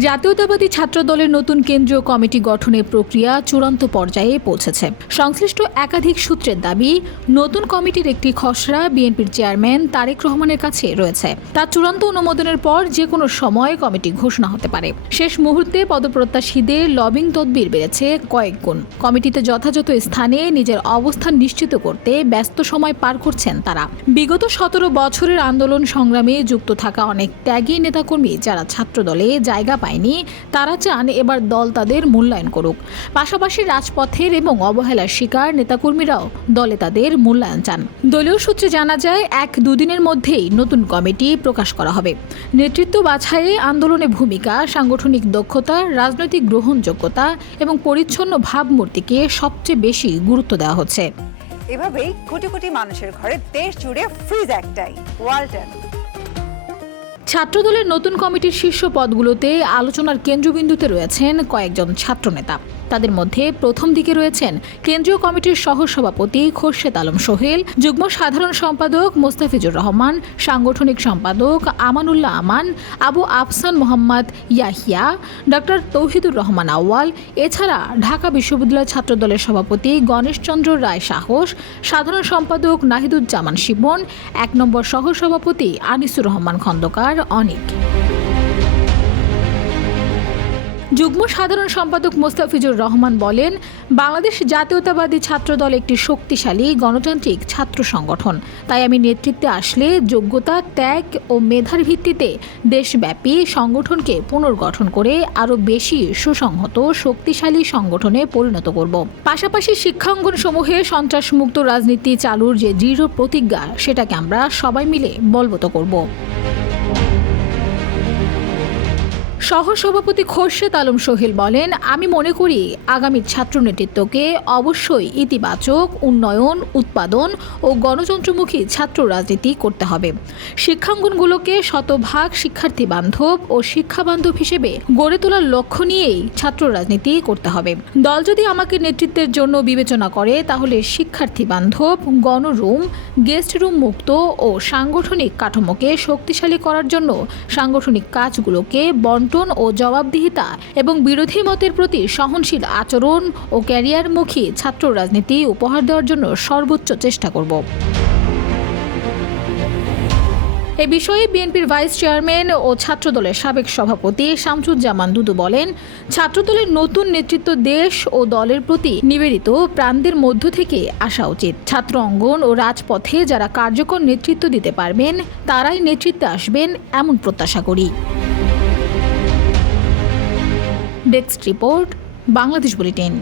জাতীয়তাবাদী ছাত্রদলের নতুন কেন্দ্রীয় কমিটি গঠনের প্রক্রিয়া চূড়ান্ত পর্যায়ে পৌঁছেছে। সংশ্লিষ্ট একাধিক সূত্রের দাবি, নতুন কমিটির একটি খসড়া বিএনপির চেয়ারম্যান তারেক রহমানের কাছে রয়েছে। তার চূড়ান্ত অনুমোদনের পর যে কোনো সময় কমিটি ঘোষণা হতে পারে। শেষ মুহূর্তে পদপ্রত্যাশীদের লবিং তদবির বেড়েছে কয়েক গুণ। কমিটিতে যথাযথ স্থানে নিজের অবস্থান নিশ্চিত করতে ব্যস্ত সময় পার করছেন তারা। বিগত 17 বছরের আন্দোলন সংগ্রামে যুক্ত থাকা অনেক ত্যাগী নেতাকর্মী যারা ছাত্রদলে জায়গা পায়নি, তারা চান এবার দল তাদের মূল্যায়ন করুক। পাশাপাশি রাজপথের এবং অবহেলার শিকার নেতাকর্মীরাও দলে তাদের মূল্যায়ন চান। দলীয় সূত্রে জানা যায়, 1-2 দিনের মধ্যেই নতুন কমিটি প্রকাশ করা হবে। নেতৃত্ব বাছাইয়ে আন্দোলনে ভূমিকা, সাংগঠনিক দক্ষতা, রাজনৈতিক গ্রহণযোগ্যতা এবং পরিচ্ছন্ন ভাবমূর্তিকে সবচেয়ে বেশি গুরুত্ব দেওয়া হচ্ছে। এভাবেই কোটি কোটি মানুষের ঘরে দেশ জুড়ে ফ্রিজ একটাই, ওয়ালটন। ছাত্রদলের নতুন কমিটির শীর্ষ পদগুলোতে আলোচনার কেন্দ্রবিন্দুতে রয়েছেন কয়েকজন ছাত্রনেতা। তাদের মধ্যে প্রথম দিকে রয়েছেন কেন্দ্রীয় কমিটির সহসভাপতি খোরশেদ আলম সোহেল, যুগ্ম সাধারণ সম্পাদক মোস্তাফিজুর রহমান, সাংগঠনিক সম্পাদক আমানুল্লাহ আমান, আবু আফসান মোহাম্মদ ইয়াহিয়া, ডক্টর তৌহিদুর রহমান আউয়াল। এছাড়া ঢাকা বিশ্ববিদ্যালয় ছাত্রদলের সভাপতি গণেশচন্দ্র রায় সাহস, সাধারণ সম্পাদক নাহিদুজ্জামান শিবন, 1 নম্বর সহসভাপতি আনিসুর রহমান খন্দকার অনেক। যুগ্ম সাধারণ সম্পাদক মোস্তাফিজুর রহমান বলেন, বাংলাদেশ জাতীয়তাবাদী ছাত্রদল একটি শক্তিশালী গণতান্ত্রিক ছাত্র সংগঠন। তাই আমি নেতৃত্বে আসলে যোগ্যতা, ত্যাগ ও মেধার ভিত্তিতে দেশব্যাপী সংগঠনকে পুনর্গঠন করে আরও বেশি সুসংহত শক্তিশালী সংগঠনে পরিণত করব। পাশাপাশি শিক্ষাঙ্গন সমূহে সন্ত্রাসমুক্ত রাজনীতি চালুর যে দৃঢ় প্রতিজ্ঞা, সেটাকে আমরা সবাই মিলে বলবৎ করব। সহসভাপতি খোরশেদ আলম সোহেল বলেন, আমি মনে করি আগামী ছাত্র নেতৃত্বকে অবশ্যই ইতিবাচক উন্নয়ন, উৎপাদন ও গণতন্ত্রমুখী ছাত্র রাজনীতি করতে হবে। শিক্ষাঙ্গনগুলোকে শতভাগ শিক্ষার্থী বান্ধব ও শিক্ষাবান্ধব হিসেবে গড়ে তোলার লক্ষ্য নিয়েই ছাত্র রাজনীতি করতে হবে। দল যদি আমাকে নেতৃত্বের জন্য বিবেচনা করে, তাহলে শিক্ষার্থী বান্ধব, গণরুম, গেস্ট রুম মুক্ত ও সাংগঠনিক কাঠামোকে শক্তিশালী করার জন্য সাংগঠনিক কাজগুলোকে বন্টন ও জবাবদিহিতা এবং বিরোধী মতের প্রতি সহনশীল আচরণ ও ক্যারিয়ারমুখী ছাত্র রাজনীতি উপহার দেওয়ার জন্য সর্বোচ্চ চেষ্টা করব। এ বিষয়ে বিএনপির ভাইস চেয়ারম্যান ও ছাত্রদলের সাবেক সভাপতি শামসুজ্জামান দুদু বলেন, ছাত্রদলের নতুন নেতৃত্ব দেশ ও দলের প্রতি নিবেদিত প্রাণদের মধ্য থেকে আসা উচিত। ছাত্র অঙ্গন ও রাজপথে যারা কার্যকর নেতৃত্ব দিতে পারবেন, তারাই নেতৃত্বে আসবেন, এমন প্রত্যাশা করি। Desk report, Bangladesh bulletin.